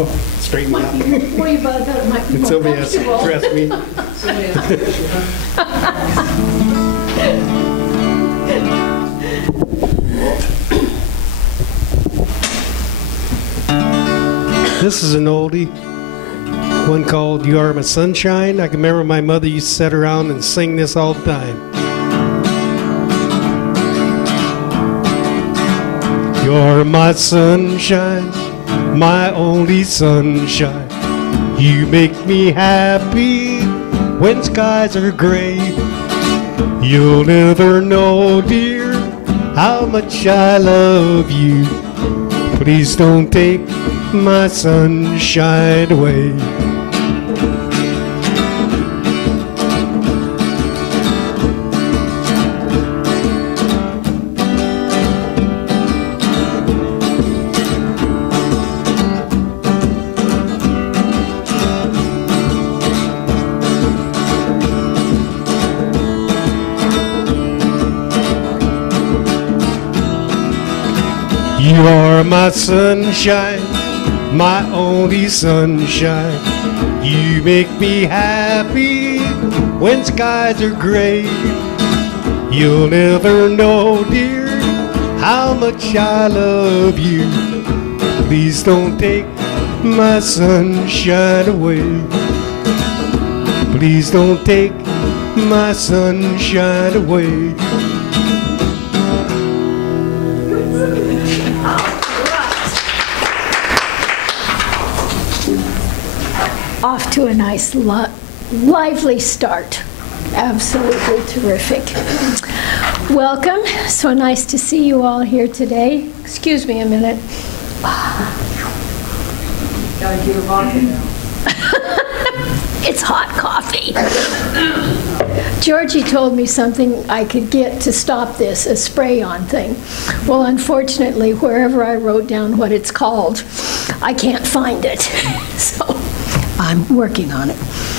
Oh, straighten me out. What you about that? It might be more Somebody has to comfortable. dress me. This is an oldie, one called You Are My Sunshine. I can remember my mother used to sit around and sing this all the time. You're my sunshine, my only sunshine. You make me happy when skies are gray. You'll never know, dear, how much I love you. Please don't take my sunshine away. You are my sunshine, my only sunshine. You make me happy when skies are gray. You'll never know, dear, how much I love you. Please don't take my sunshine away. Please don't take my sunshine away. Off to a nice, lively start. Absolutely terrific. Welcome. So nice to see you all here today. Excuse me a minute. Gotta keep it vodka now. It's hot coffee. Georgie told me something I could get to stop this, a spray-on thing. Well, unfortunately, wherever I wrote down what it's called, I can't find it. So I'm working on it.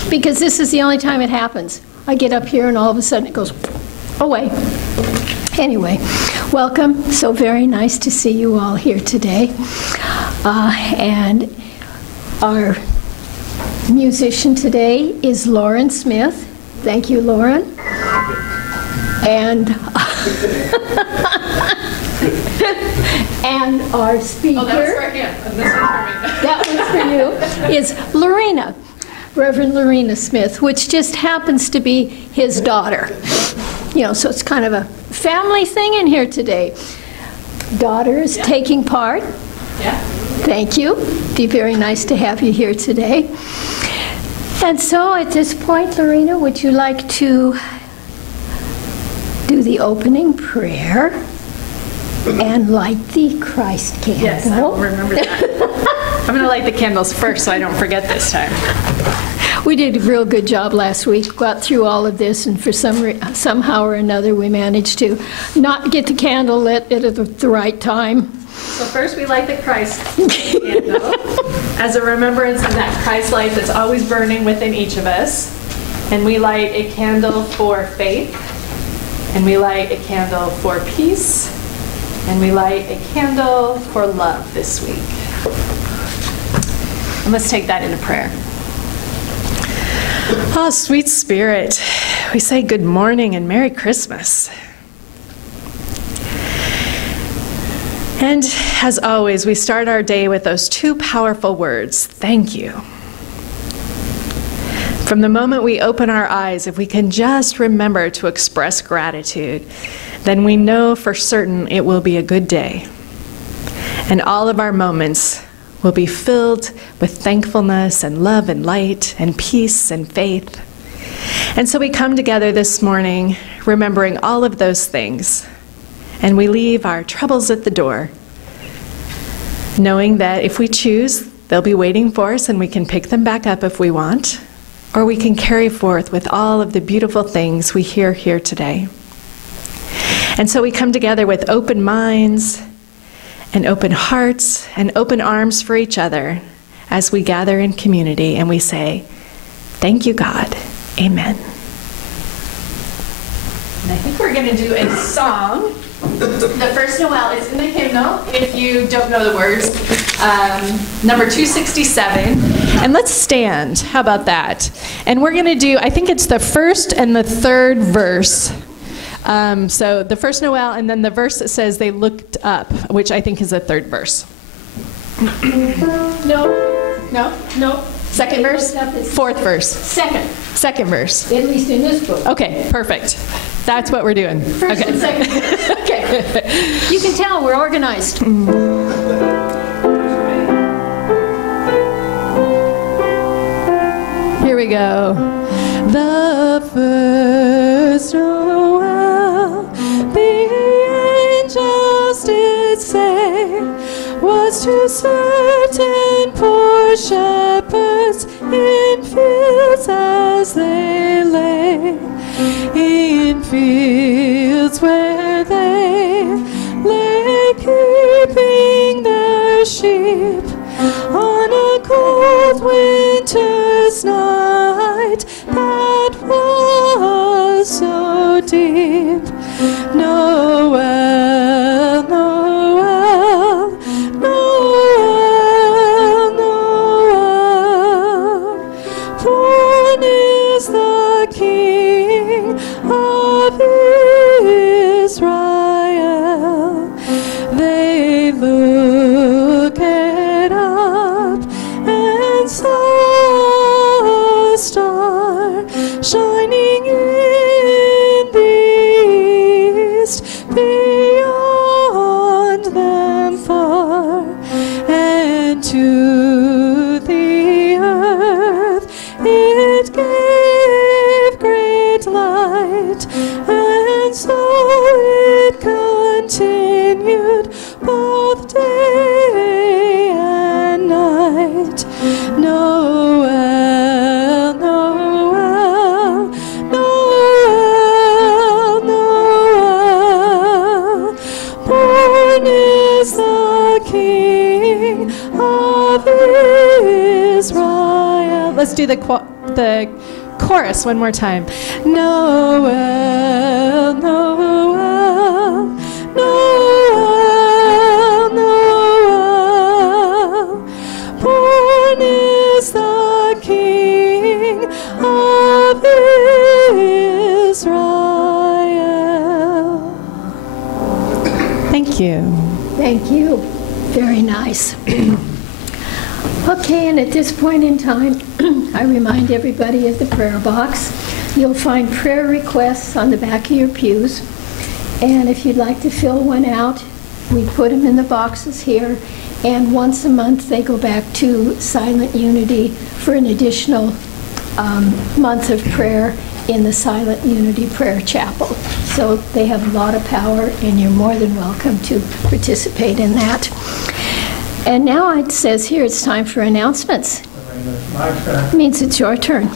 Because this is the only time it happens. I get up here and all of a sudden it goes away. Anyway, welcome. So very nice to see you all here today. And our musician today is Lorena Smith. Thank you, Lauren. And and our speaker. Oh, that was for him, and this one's for me. That one's for you. Is Lorena, Rev Lorena Smith, which just happens to be his daughter. You know, so it's kind of a family thing in here today. Daughter is taking part. Yeah. Thank you. Be very nice to have you here today. And so at this point, Lorena, would you like to do the opening prayer and light the Christ candle? Yes, I will remember that. I'm going to light the candles first so I don't forget this time. We did a real good job last week, got through all of this, and for somehow or another we managed to not get the candle lit at the right time. So first we light the Christ candle as a remembrance of that Christ light that's always burning within each of us. And we light a candle for faith, and we light a candle for peace, and we light a candle for love this week. And let's take that into prayer. Oh, sweet Spirit, we say good morning and Merry Christmas. And as always, we start our day with those two powerful words, thank you. From the moment we open our eyes, if we can just remember to express gratitude, then we know for certain it will be a good day. And all of our moments will be filled with thankfulness and love and light and peace and faith. And so we come together this morning remembering all of those things. And we leave our troubles at the door, knowing that if we choose, they'll be waiting for us and we can pick them back up if we want, or we can carry forth with all of the beautiful things we hear here today. And so we come together with open minds and open hearts and open arms for each other as we gather in community and we say, thank you, God. Amen. And I think we're going to do a song The first Noel is in the hymnal, if you don't know the words, number 267. And let's stand. How about that? And we're going to do, I think it's the first and the third verse. So the first Noel, and then the verse that says they looked up, which I think is the third verse. No. Second verse? Fourth verse. Second verse. At least in this book. Okay, perfect. That's what we're doing. First and second verse. Okay. You can tell we're organized. Here we go. The first Noel, the angels did say, was to certain poor shepherds in fields as they lay, in fields where they lay keeping their sheep on a cold winter's night that was so deep. Noel, Noel, Noel, Noel, born is the King of Israel. They looked up and saw a star shining in the east beyond them far, and to the earth it gave great light, and so it continued both day and night. Noel, Noel, Noel, Noel, born is the King of Israel. Let's do the chorus one more time. Noel, Noel, Noel, Noel, born is the King of Israel. Thank you. Thank you. Very nice. Okay, and at this point in time, I remind everybody of the prayer box. You'll find prayer requests on the back of your pews. And if you'd like to fill one out, we put them in the boxes here. And once a month, they go back to Silent Unity for an additional month of prayer in the Silent Unity Prayer Chapel. So they have a lot of power, and you're more than welcome to participate in that. And now it says here it's time for announcements. It means it's your turn.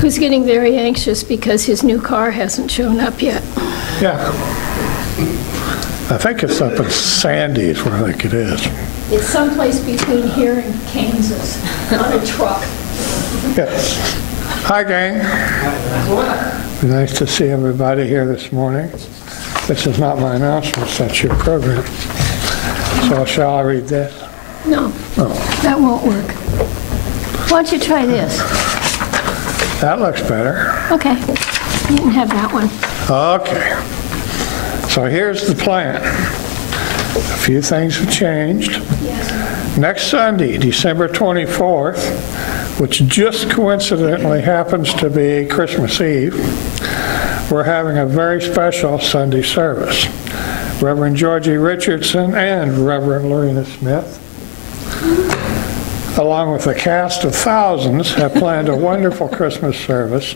Who's getting very anxious because his new car hasn't shown up yet? Yeah. I think it's up in Sandy's where I think it is. It's someplace between here and Kansas on a truck. Yes. Hi, gang. Nice to see everybody here this morning. This is not my announcements, that's your program. So shall I read this? No, that won't work. Why don't you try this? That looks better. Okay, you can have that one. Okay. So here's the plan. A few things have changed. Yes. Next Sunday, December 24th, which just coincidentally happens to be Christmas Eve, we're having a very special Sunday service. Reverend Georgie Richardson and Reverend Lorena Smith, along with a cast of thousands, have planned a wonderful Christmas service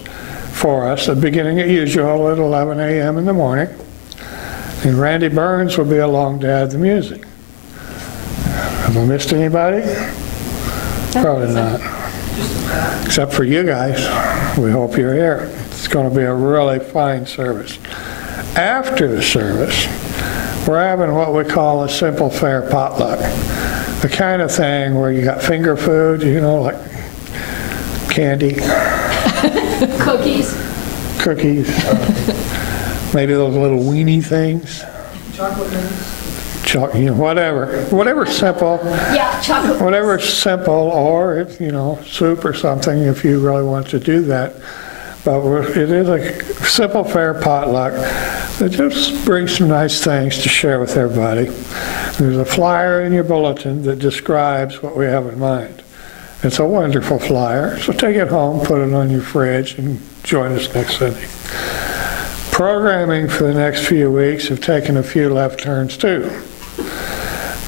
for us, beginning as usual at 11 a.m. in the morning. And Randy Burns will be along to add the music. Have I missed anybody? Probably not. Except for you guys. We hope you're here. It's going to be a really fine service. After the service, we're having what we call a simple fare potluck. The kind of thing where you got finger food, you know, like candy, Cookies. Cookies. Maybe those little weenie things. Whatever simple. Yeah, chocolate. Whatever simple, or if, soup or something if you really want to do that. But it is a simple, fair potluck that just brings some nice things to share with everybody. There's a flyer in your bulletin that describes what we have in mind. It's a wonderful flyer, so take it home, put it on your fridge, and join us next Sunday. Programming for the next few weeks have taken a few left turns too.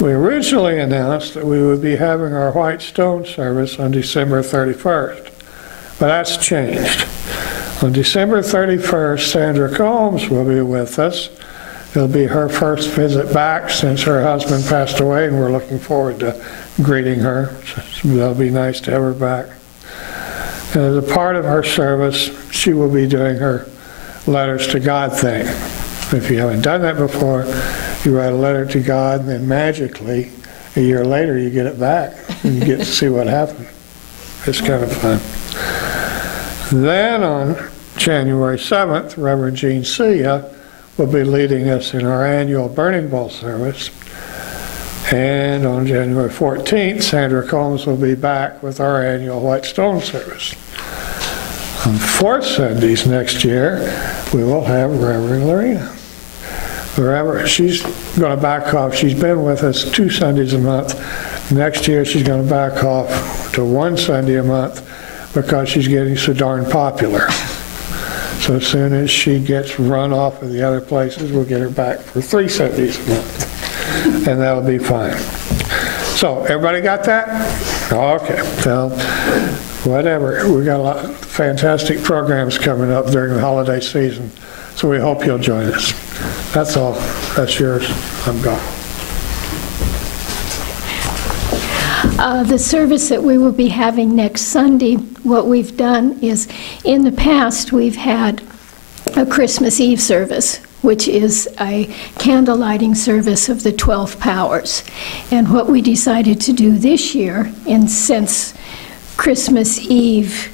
We originally announced that we would be having our White Stone service on December 31st, but that's changed. On December 31st, Sandra Combs will be with us. It'll be her first visit back since her husband passed away, and we're looking forward to greeting her. So that'll be nice to have her back. And as a part of her service, she will be doing her letters to God thing. If you haven't done that before, you write a letter to God, and then magically, a year later, you get it back, and you get to see what happened. It's kind of fun. Then on January 7th, Reverend Jean Sia will be leading us in our annual Burning Bowl service. And on January 14th, Sandra Combs will be back with our annual White Stone service. On fourth Sundays next year, we will have Reverend Lorena. She's going to back off. She's been with us 2 Sundays a month. Next year, she's going to back off to 1 Sunday a month because she's getting so darn popular. So as soon as she gets run off of the other places, we'll get her back for 3 Sundays a month. And that'll be fine. So, everybody got that? Okay. Well, whatever. We've got a lot of fantastic programs coming up during the holiday season. So we hope you'll join us. That's all. That's yours. I'm gone. The service that we will be having next Sunday, what we've done is, in the past, we've had a Christmas Eve service, which is a candle lighting service of the 12 powers. And what we decided to do this year, and since Christmas Eve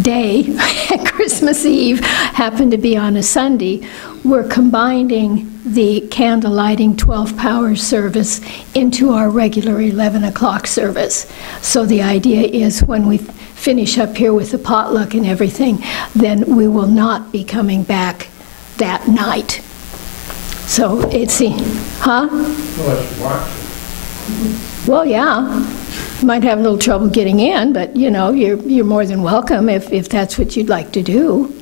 day, Christmas Eve happened to be on a Sunday, we're combining the candle lighting 12 powers service into our regular 11 o'clock service. So the idea is when we finish up here with the potluck and everything, then we will not be coming back that night. So it's, huh? Well, yeah. Might have a little trouble getting in, but you're more than welcome if that's what you'd like to do.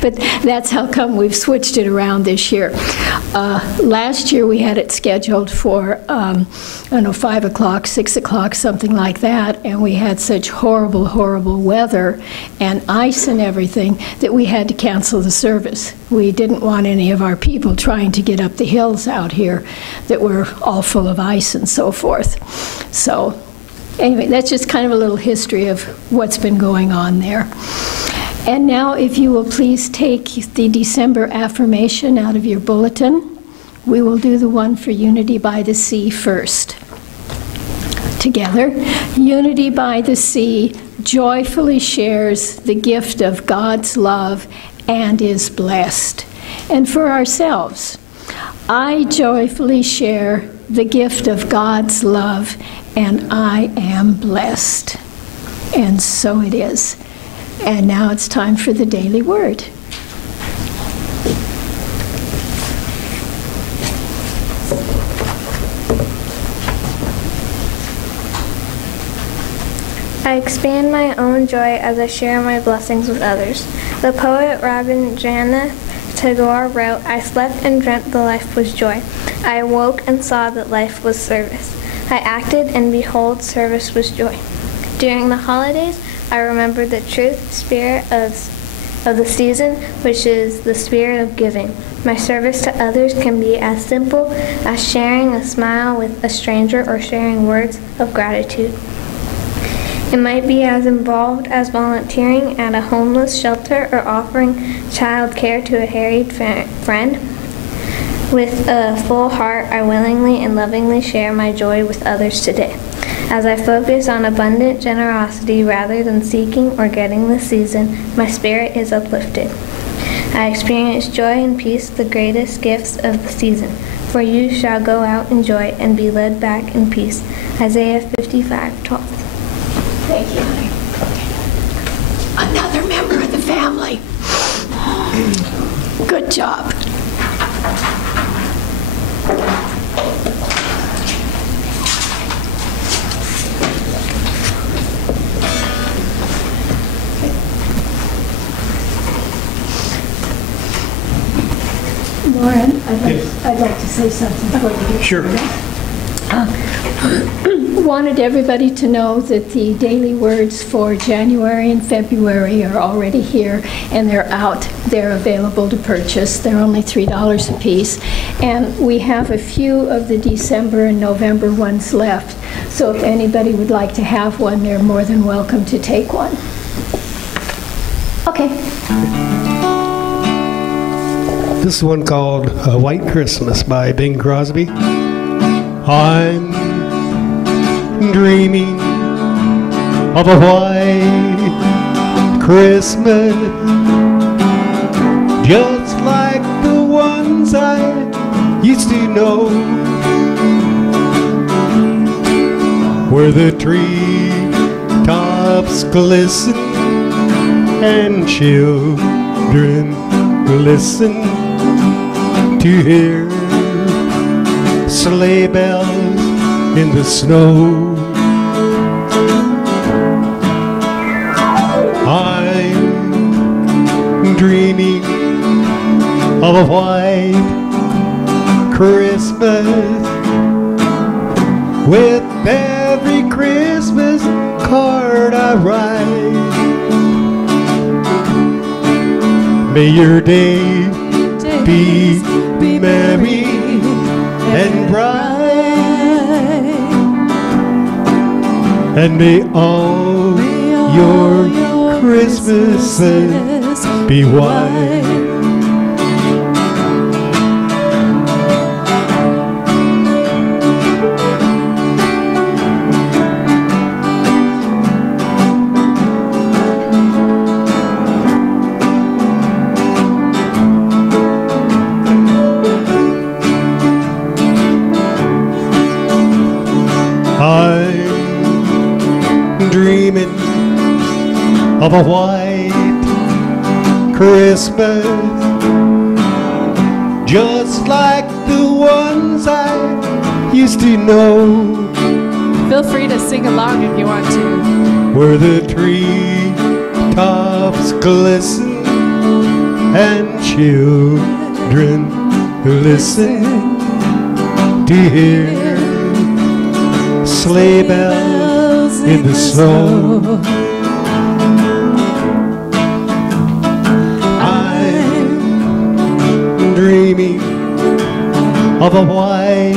But that's how come we've switched it around this year. Last year we had it scheduled for, 5 o'clock, 6 o'clock, something like that, and we had such horrible, horrible weather and ice and everything that we had to cancel the service. We didn't want any of our people trying to get up the hills out here that were all full of ice and so forth. So anyway, that's just kind of a little history of what's been going on there. And now, if you will please take the December affirmation out of your bulletin. We will do the one for Unity by the Sea first. Together, Unity by the Sea joyfully shares the gift of God's love and is blessed. And for ourselves, I joyfully share the gift of God's love and I am blessed. And so it is. And now it's time for the daily word. I expand my own joy as I share my blessings with others. The poet Rabindranath Tagore wrote, I slept and dreamt the life was joy. I awoke and saw that life was service. I acted and behold, service was joy. During the holidays, I remember the truth, spirit of the season, which is the spirit of giving. My service to others can be as simple as sharing a smile with a stranger or sharing words of gratitude. It might be as involved as volunteering at a homeless shelter or offering child care to a harried friend. With a full heart, I willingly and lovingly share my joy with others today. As I focus on abundant generosity rather than seeking or getting this season, my spirit is uplifted. I experience joy and peace, the greatest gifts of the season. For you shall go out in joy and be led back in peace. Isaiah 55:12. Thank you, honey. Another member of the family. Good job. Lauren, I'd like to say something for you. Sure. Wanted everybody to know that the daily words for January and February are already here, and they're out. They're available to purchase. They're only $3 a piece. And we have a few of the December and November ones left. So if anybody would like to have one, they're more than welcome to take one. Okay. This is one called White Christmas by Bing Crosby. I'm dreaming of a white Christmas, just like the ones I used to know, where the tree tops glisten and children listen to hear sleigh bells in the snow. I'm dreaming of a white Christmas, with every Christmas card I write. May your day be merry and bright, and may all your Christmases be white. Dreaming of a white Christmas, just like the ones I used to know. Feel free to sing along if you want to. Where the tree tops glisten and children listen to hear sleigh bells in the snow. I'm dreaming of a white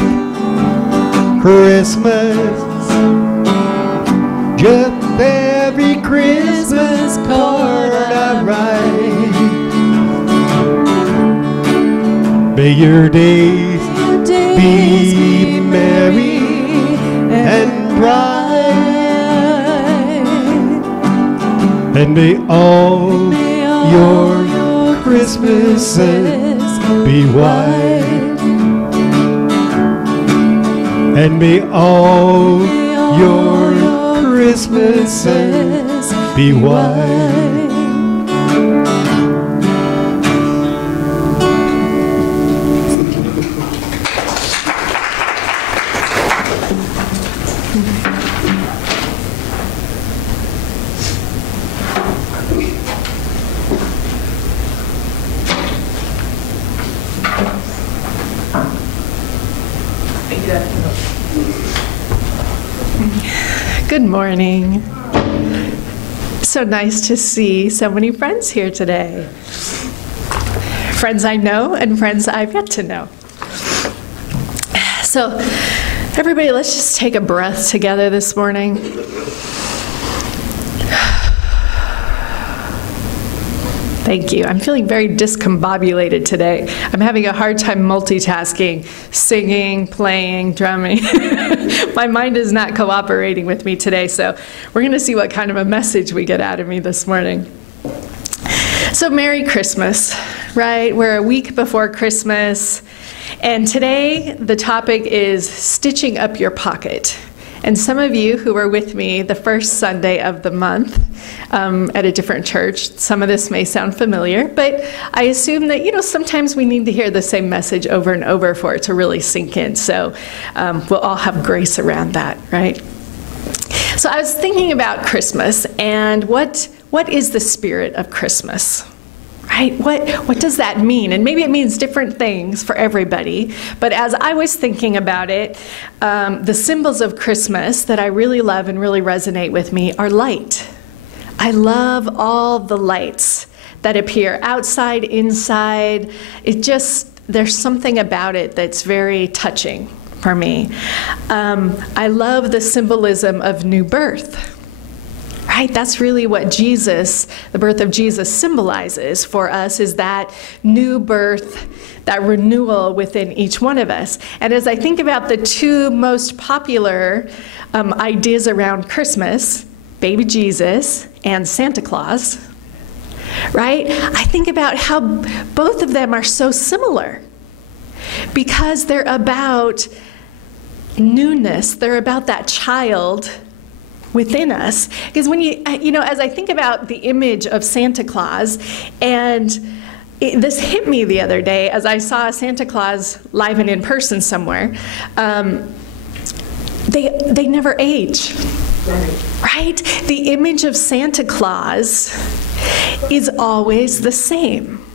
Christmas, just every Christmas card I write. May your days be merry and bright, and may all your Christmases be white, and may all your Christmases be white. Good morning. So nice to see so many friends here today. Friends I know and friends I've yet to know. So everybody, let's just take a breath together this morning. Thank you. I'm feeling very discombobulated today. I'm having a hard time multitasking, singing, playing, drumming. My mind is not cooperating with me today, so we're going to see what kind of a message we get out of me this morning. So Merry Christmas, right? We're a week before Christmas, and today the topic is stitching up your pocket. And some of you who were with me the first Sunday of the month at a different church, some of this may sound familiar, but I assume that, sometimes we need to hear the same message over and over for it to really sink in. So we'll all have grace around that, right? So I was thinking about Christmas and what is the spirit of Christmas? Right? What does that mean? And maybe it means different things for everybody. But as I was thinking about it, the symbols of Christmas that I really love and really resonate with me are light. I love all the lights that appear outside, inside. There's something about it that's very touching for me. I love the symbolism of new birth. Right? That's really what Jesus, the birth of Jesus, symbolizes for us, is that new birth, that renewal within each one of us. And as I think about the two most popular ideas around Christmas, baby Jesus and Santa Claus, right? I think about how both of them are so similar because they're about newness. They're about that child within us. Because when as I think about the image of Santa Claus, and this hit me the other day as I saw Santa Claus live and in person somewhere, they never age, right? The image of Santa Claus is always the same.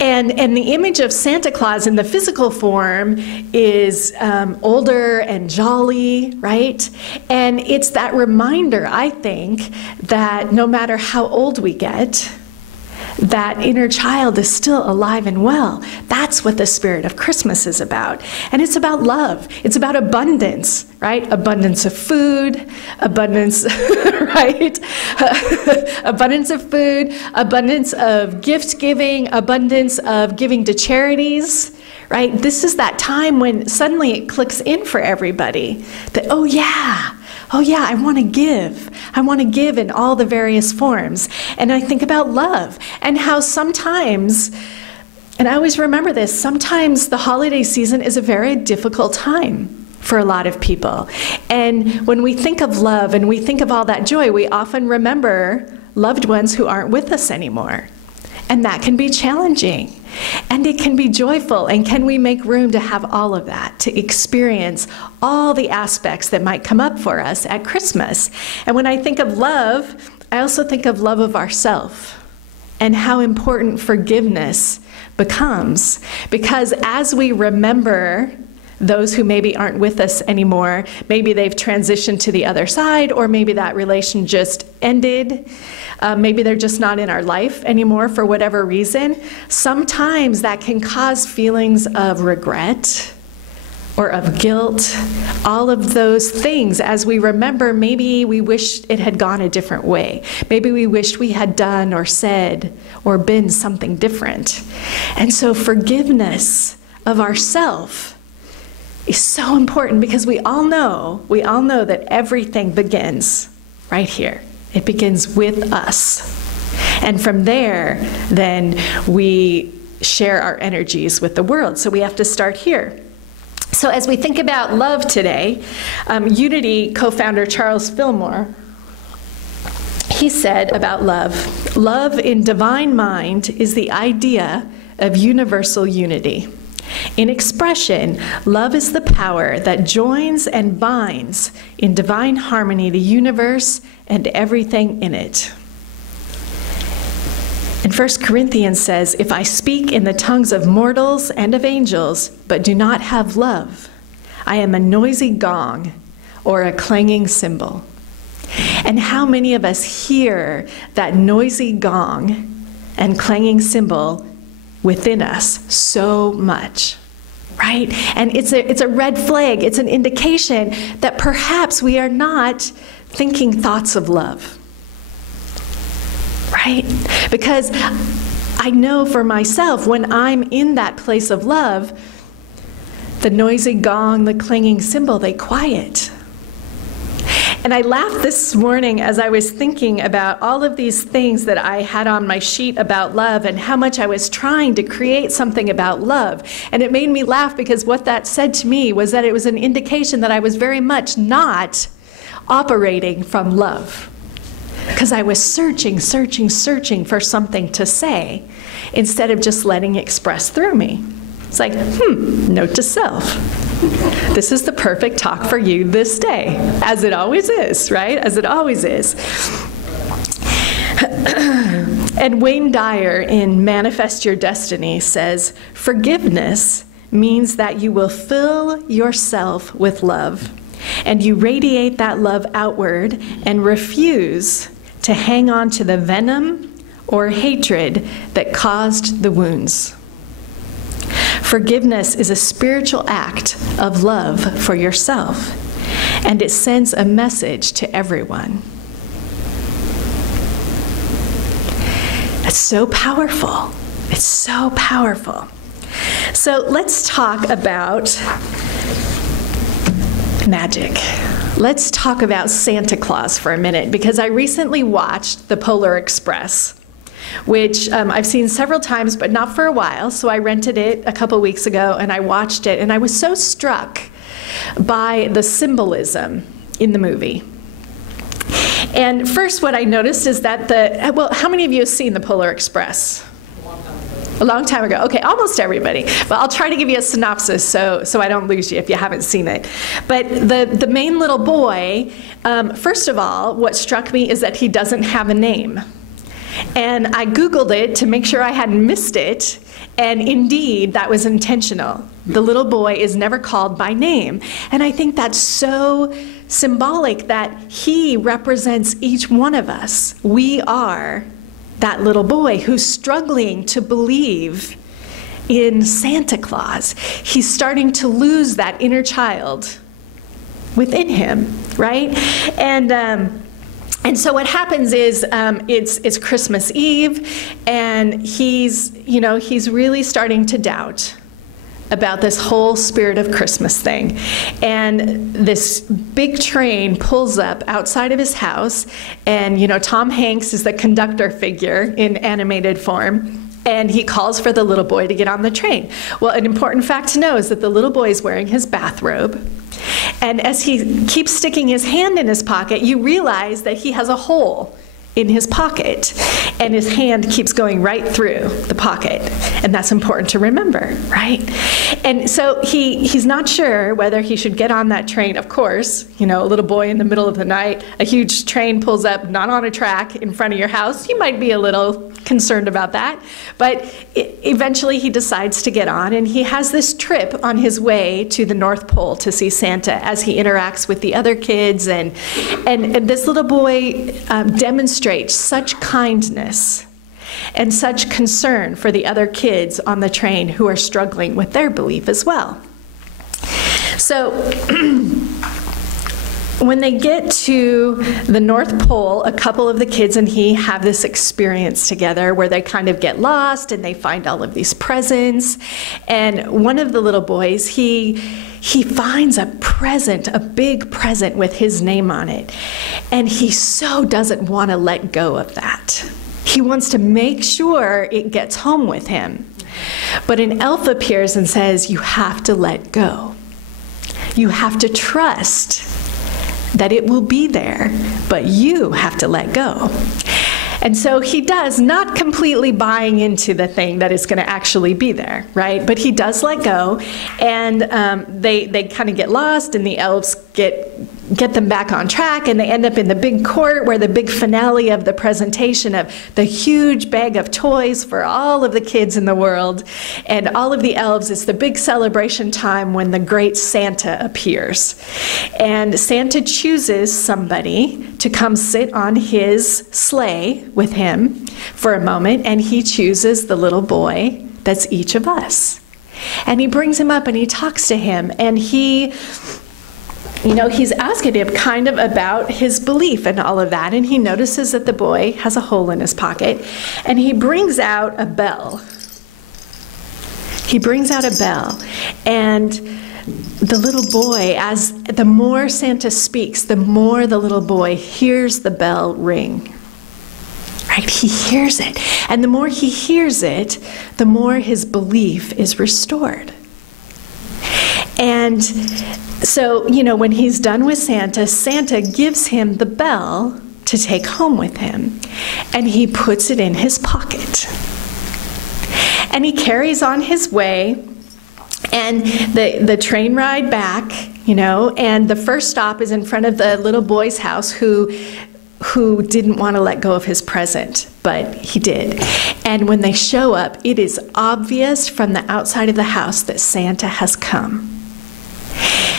And the image of Santa Claus in the physical form is older and jolly, right? And it's that reminder, I think, that no matter how old we get, that inner child is still alive and well. That's what the spirit of Christmas is about. And it's about love. It's about abundance, right? Abundance of food, abundance, right? Abundance of food, abundance of gift giving, abundance of giving to charities, right? This is that time when suddenly it clicks in for everybody that, oh yeah, I want to give. I want to give in all the various forms. And I think about love and how sometimes, and I always remember this, sometimes the holiday season is a very difficult time for a lot of people. And when we think of love and we think of all that joy, we often remember loved ones who aren't with us anymore. And that can be challenging. And it can be joyful. And can we make room to have all of that, to experience all the aspects that might come up for us at Christmas? And when I think of love, I also think of love of ourselves and how important forgiveness becomes. Because as we remember those who maybe aren't with us anymore, maybe they've transitioned to the other side, or maybe that relation just ended. Maybe they're just not in our life anymore for whatever reason. Sometimes that can cause feelings of regret or of guilt, all of those things. As we remember, maybe we wished it had gone a different way. Maybe we wished we had done or said or been something different. And so forgiveness of ourself is so important, because we all know that everything begins right here. It begins with us. And from there, then we share our energies with the world. So we have to start here. So as we think about love today, Unity co-founder Charles Fillmore, he said about love, "Love in divine mind is the idea of universal unity. In expression, love is the power that joins and binds in divine harmony the universe and everything in it." And 1 Corinthians says, "If I speak in the tongues of mortals and of angels, but do not have love, I am a noisy gong or a clanging cymbal." And how many of us hear that noisy gong and clanging cymbal within us so much, right? And it's a red flag. It's an indication that perhaps we are not thinking thoughts of love, right? Because I know for myself, when I'm in that place of love, the noisy gong, the clanging cymbal, they quiet. And I laughed this morning as I was thinking about all of these things that I had on my sheet about love and how much I was trying to create something about love. And it made me laugh because what that said to me was that it was an indication that I was very much not operating from love. Because I was searching for something to say instead of just letting it express through me. It's like, note to self. This is the perfect talk for you this day, as it always is, right? As it always is. And Wayne Dyer in Manifest Your Destiny says, forgiveness means that you will fill yourself with love, and you radiate that love outward and refuse to hang on to the venom or hatred that caused the wounds. Forgiveness is a spiritual act of love for yourself, and it sends a message to everyone. It's so powerful. It's so powerful. So let's talk about magic. Let's talk about Santa Claus for a minute, because I recently watched The Polar Express, which I've seen several times, but not for a while. So I rented it a couple weeks ago, and I watched it, and I was so struck by the symbolism in the movie. And first, what I noticed is that well, how many of you have seen The Polar Express? A long time ago. Okay, almost everybody. But I'll try to give you a synopsis so I don't lose you if you haven't seen it. But the main little boy, first of all, what struck me is that he doesn't have a name. And I Googled it to make sure I hadn't missed it, and indeed, that was intentional. The little boy is never called by name. And I think that's so symbolic that he represents each one of us. We are that little boy who's struggling to believe in Santa Claus. He's starting to lose that inner child within him, right? And so what happens is it's Christmas Eve, and he's really starting to doubt about this whole spirit of Christmas thing. And this big train pulls up outside of his house, and Tom Hanks is the conductor figure in animated form, and he calls for the little boy to get on the train. Well, an important fact to know is that the little boy is wearing his bathrobe. And as he keeps sticking his hand in his pocket, you realize that he has a hole in his pocket, and his hand keeps going right through the pocket. And that's important to remember, right? And so he's not sure whether he should get on that train. Of course, a little boy in the middle of the night, a huge train pulls up, not on a track in front of your house. You might be a little concerned about that. But eventually he decides to get on, and he has this trip on his way to the North Pole to see Santa as he interacts with the other kids. And this little boy demonstrates such kindness and such concern for the other kids on the train who are struggling with their belief as well. So when they get to the North Pole, a couple of the kids and he have this experience together where they kind of get lost and they find all of these presents. And one of the little boys, he finds a present, a big present with his name on it. And he so doesn't want to let go of that. He wants to make sure it gets home with him. But an elf appears and says, you have to let go. You have to trust that it will be there, but you have to let go. And so he does, not completely buying into the thing that is going to actually be there, right? But he does let go, and they kind of get lost, and the elves get them back on track, and they end up in the big court where the big finale of the presentation of the huge bag of toys for all of the kids in the world and all of the elves. It's the big celebration time when the great Santa appears. And Santa chooses somebody to come sit on his sleigh with him for a moment, and he chooses the little boy that's each of us. And he brings him up and he talks to him, and he you know, he's asking him kind of about his belief and all of that, and he notices that the boy has a hole in his pocket, and he brings out a bell. He brings out a bell, and the little boy, as the more Santa speaks, the more the little boy hears the bell ring. Right? He hears it. And the more he hears it, the more his belief is restored. And so, you know, when he's done with Santa, Santa gives him the bell to take home with him. And he puts it in his pocket. And he carries on his way. And the train ride back, you know, and the first stop is in front of the little boy's house who didn't want to let go of his present, but he did. And when they show up, it is obvious from the outside of the house that Santa has come.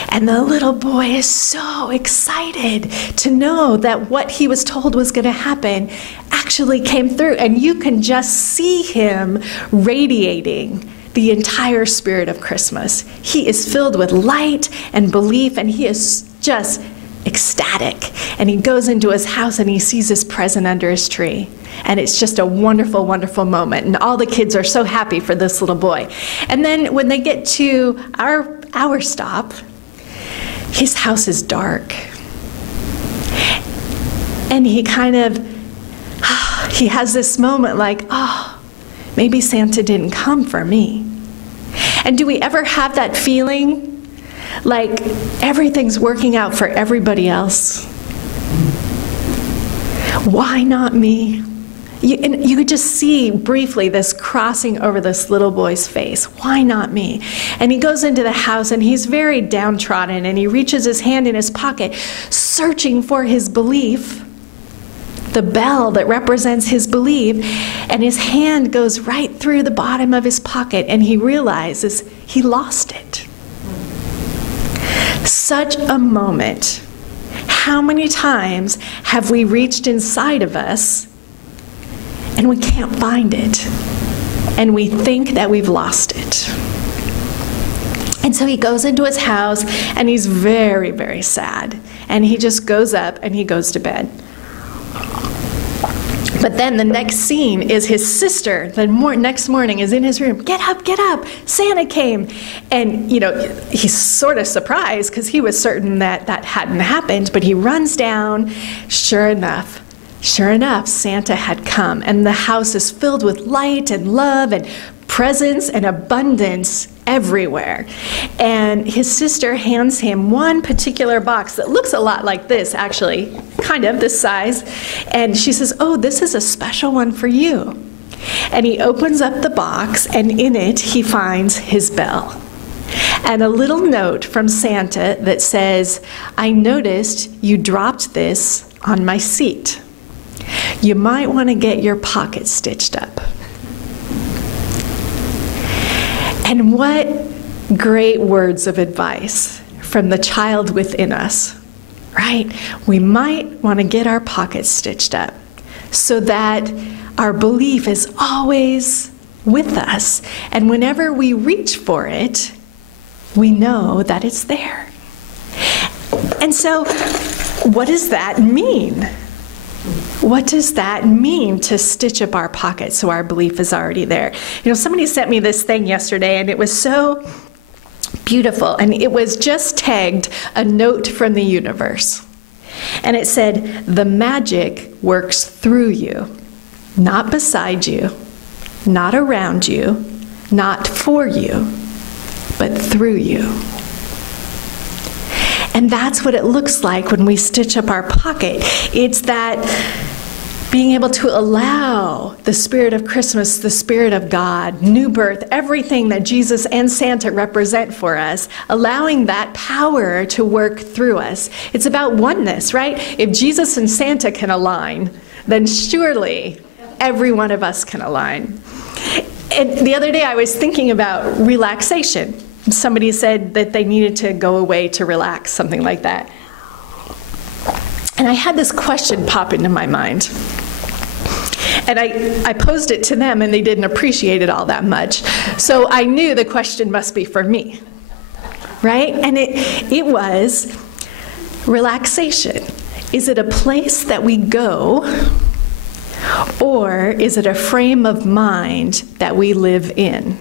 And the little boy is so excited to know that what he was told was going to happen actually came through. And you can just see him radiating the entire spirit of Christmas. He is filled with light and belief, and he is just ecstatic. And he goes into his house and he sees his present under his tree. And it's just a wonderful, wonderful moment. And all the kids are so happy for this little boy. And then when they get to our stop, his house is dark. And he kind of, he has this moment like, oh, maybe Santa didn't come for me. And do we ever have that feeling like everything's working out for everybody else? Why not me? And you could just see briefly this crossing over this little boy's face. Why not me? And he goes into the house and he's very downtrodden, and he reaches his hand in his pocket, searching for his belief, the bell that represents his belief, and his hand goes right through the bottom of his pocket, and he realizes he lost it. Such a moment. How many times have we reached inside of us and we can't find it, and we think that we've lost it? And so he goes into his house and he's very, very sad, and he just goes up and he goes to bed. But then the next scene is his sister, the next morning, is in his room. Get up, Santa came. And, you know, he's sort of surprised because he was certain that that hadn't happened, but he runs down. Sure enough, Santa had come. And the house is filled with light and love and presents and abundance everywhere. And his sister hands him one particular box that looks a lot like this, actually, kind of this size. And she says, oh, this is a special one for you. And he opens up the box, and in it he finds his bell. And a little note from Santa that says, I noticed you dropped this on my seat. You might want to get your pocket stitched up. And what great words of advice from the child within us, right? We might want to get our pockets stitched up so that our belief is always with us. And whenever we reach for it, we know that it's there. And so, what does that mean? What does that mean to stitch up our pockets so our belief is already there? You know, somebody sent me this thing yesterday, and it was so beautiful, and it was just tagged a note from the universe. And it said, the magic works through you, not beside you, not around you, not for you, but through you. And that's what it looks like when we stitch up our pocket. It's that being able to allow the spirit of Christmas, the spirit of God, new birth, everything that Jesus and Santa represent for us, allowing that power to work through us. It's about oneness, right? If Jesus and Santa can align, then surely every one of us can align. And the other day I was thinking about relaxation. Somebody said that they needed to go away to relax, something like that. And I had this question pop into my mind. And I posed it to them, and they didn't appreciate it all that much. So I knew the question must be for me, right? And it was, relaxation? Is it a place that we go, or is it a frame of mind that we live in?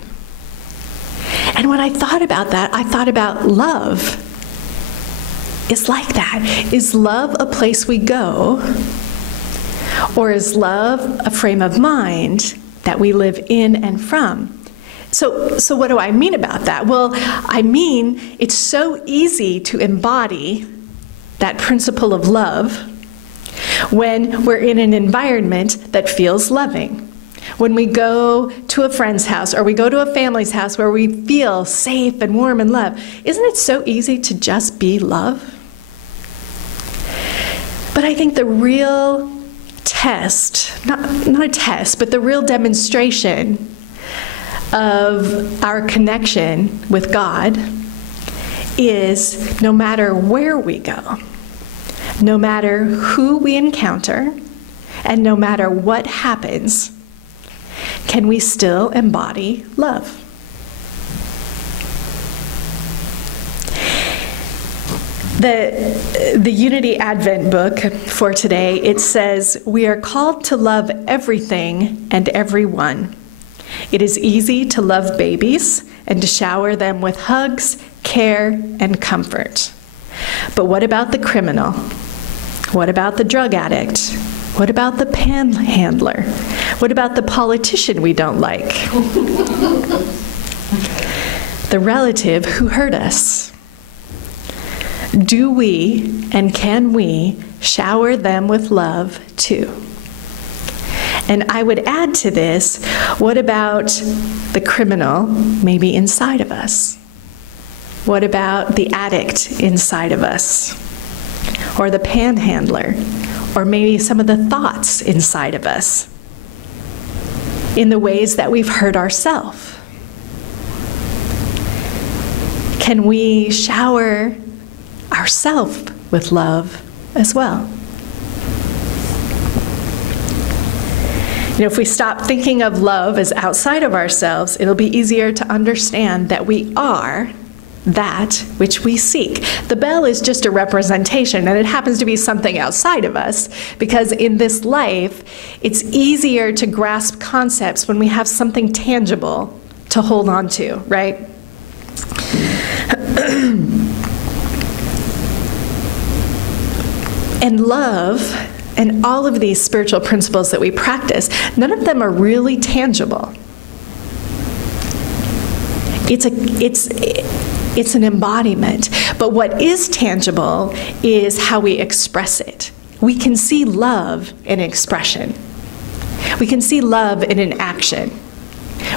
And when I thought about that, I thought about love. Is like that. Is love a place we go, or is love a frame of mind that we live in and from? So what do I mean about that? Well, I mean it's so easy to embody that principle of love when we're in an environment that feels loving. When we go to a friend's house or we go to a family's house where we feel safe and warm and loved, isn't it so easy to just be love? But I think the real test, not a test, but the real demonstration of our connection with God is no matter where we go, no matter who we encounter, and no matter what happens, can we still embody love? The Unity Advent book for today, it says, we are called to love everything and everyone. It is easy to love babies and to shower them with hugs, care, and comfort. But what about the criminal? What about the drug addict? What about the panhandler? What about the politician we don't like? The relative who hurt us? Do we and can we shower them with love too? And I would add to this, what about the criminal maybe inside of us? What about the addict inside of us? Or the panhandler? Or maybe some of the thoughts inside of us? In the ways that we've hurt ourselves? Can we shower ourselves with love as well? You know, if we stop thinking of love as outside of ourselves, it'll be easier to understand that we are that which we seek. The bell is just a representation, and it happens to be something outside of us, because in this life, it's easier to grasp concepts when we have something tangible to hold on to, right? And love and all of these spiritual principles that we practice, none of them are really tangible. It's an embodiment. But what is tangible is how we express it. We can see love in expression. We can see love in an action.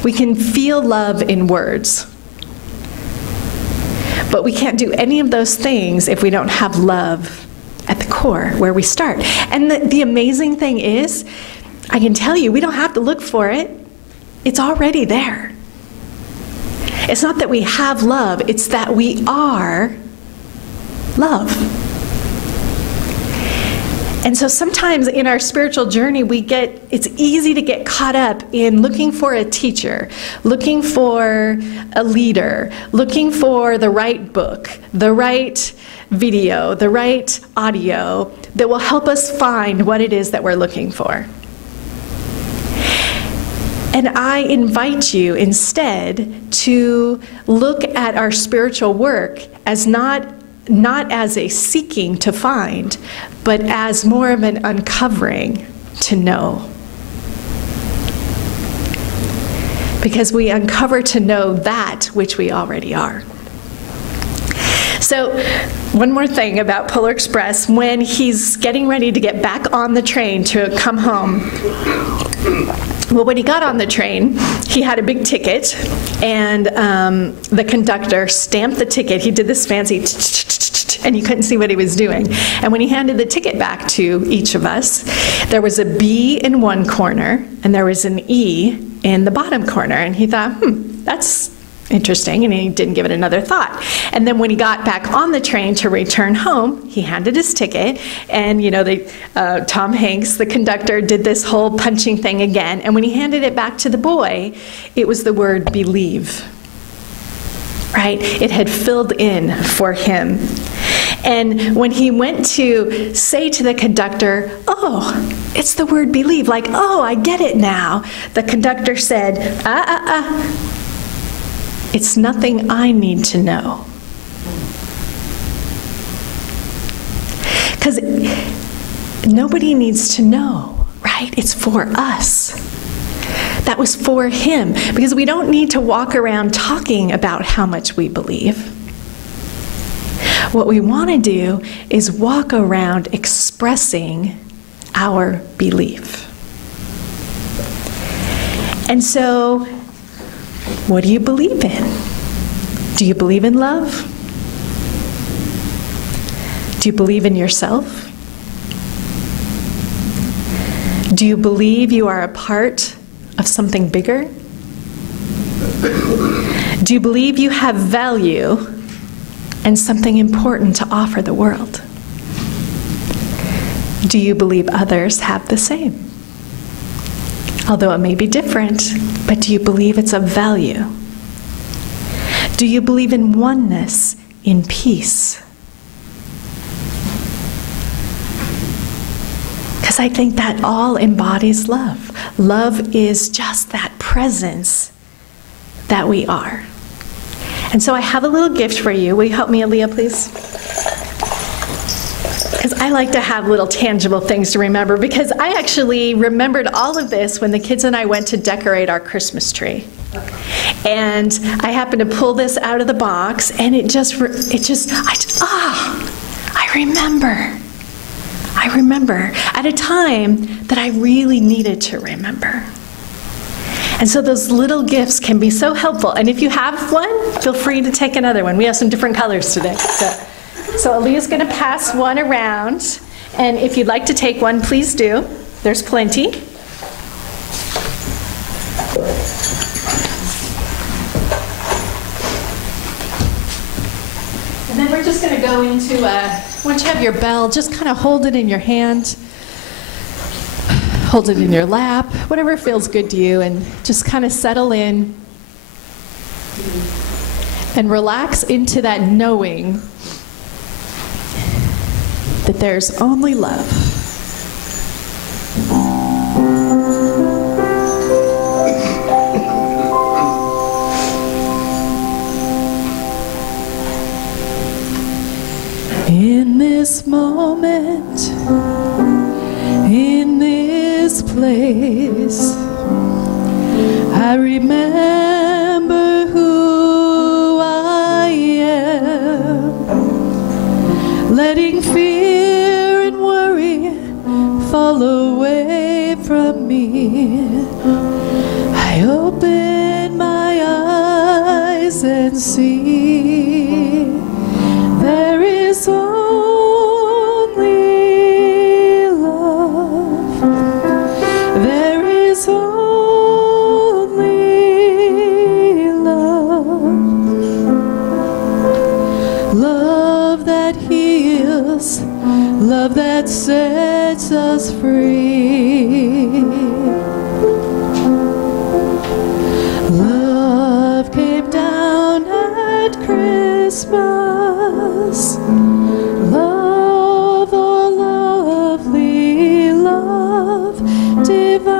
We can feel love in words. But we can't do any of those things if we don't have love at the core, where we start. And the amazing thing is, I can tell you, we don't have to look for it. It's already there. It's not that we have love, it's that we are love. And so sometimes in our spiritual journey, it's easy to get caught up in looking for a teacher, looking for a leader, looking for the right book, the right video, the right audio that will help us find what it is that we're looking for. And I invite you instead to look at our spiritual work as not as a seeking to find, but as more of an uncovering to know. Because we uncover to know that which we already are. So, one more thing about Polar Express. When he's getting ready to get back on the train to come home, well, when he got on the train, he had a big ticket, and the conductor stamped the ticket. He did this fancy and you couldn't see what he was doing. And when he handed the ticket back to each of us, there was a B in one corner, and there was an E in the bottom corner. And he thought, that's interesting, and he didn't give it another thought. And then when he got back on the train to return home, he handed his ticket, and Tom Hanks, the conductor, did this whole punching thing again. And when he handed it back to the boy, it was the word believe. Right? It had filled in for him. And when he went to say to the conductor, "Oh, it's the word believe," like, "Oh, I get it now," the conductor said, "It's nothing I need to know." Because nobody needs to know, right? It's for us. That was for him, because we don't need to walk around talking about how much we believe. What we want to do is walk around expressing our belief. And so, what do you believe in? Do you believe in love? Do you believe in yourself? Do you believe you are a part of something bigger? Do you believe you have value and something important to offer the world? Do you believe others have the same? Although it may be different, but do you believe it's of value? Do you believe in oneness, in peace? Because I think that all embodies love. Love is just that presence that we are. And so I have a little gift for you. Will you help me, Aaliyah, please? Because I like to have little tangible things to remember, because I actually remembered all of this when the kids and I went to decorate our Christmas tree. And I happened to pull this out of the box, and I remember at a time that I really needed to remember. And so those little gifts can be so helpful. And if you have one, feel free to take another one. We have some different colors today. So Aaliyah's going to pass one around. And if you'd like to take one, please do. There's plenty. And then we're just going to go into, once you have your bell, just kind of hold it in your hand. Hold it in your lap, whatever feels good to you, and just kind of settle in and relax into that knowing that there's only love. In this moment, in this place, I remember who I am, letting fear and worry fall away from me. I open my eyes and see there is only love. There is only love. Love that heals, love that sets us free. Love came down at Christmas. Love, oh lovely love, divine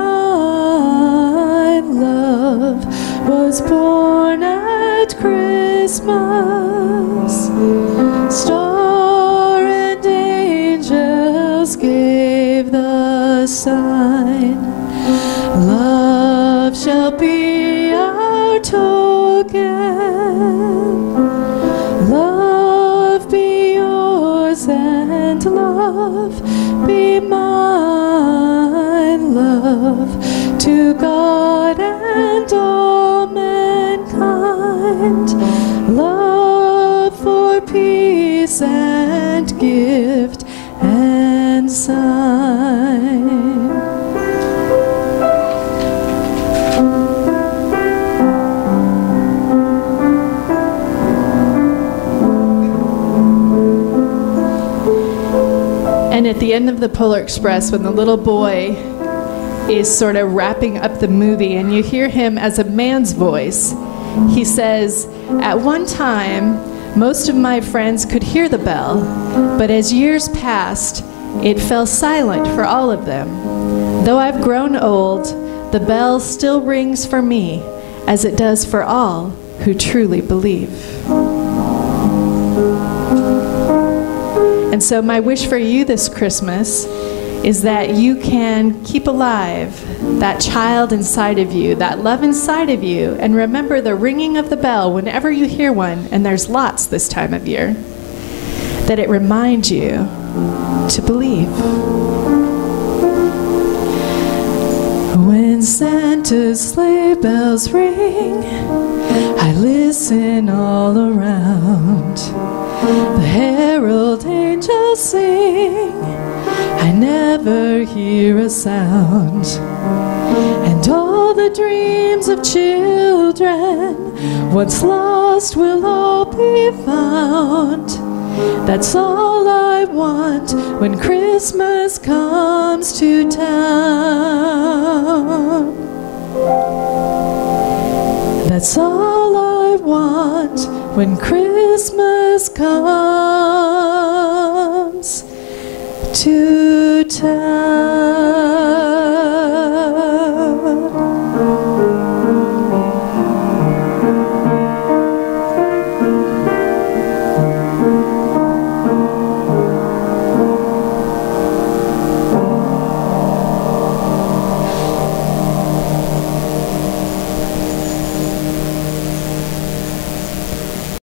love, was born at Christmas. Star and angels gave the sign. Love shall be our token. Love be yours and love be mine. Love to God and all mankind. Love for peace and gift and sign. And at the end of the Polar Express, when the little boy is sort of wrapping up the movie, and you hear him as a man's voice, he says, "At one time, Most of my friends could hear the bell, but as years passed, it fell silent for all of them. Though I've grown old, the bell still rings for me, as it does for all who truly believe. And so my wish for you this Christmas is that you can keep alive that child inside of you, that love inside of you, and remember the ringing of the bell whenever you hear one, and there's lots this time of year, that it reminds you to believe. When Santa's sleigh bells ring, I listen all around. The herald angels sing, I never hear a sound. And all the dreams of children, once lost, will all be found. That's all I want when Christmas comes to town. That's all I want when Christmas comes to town.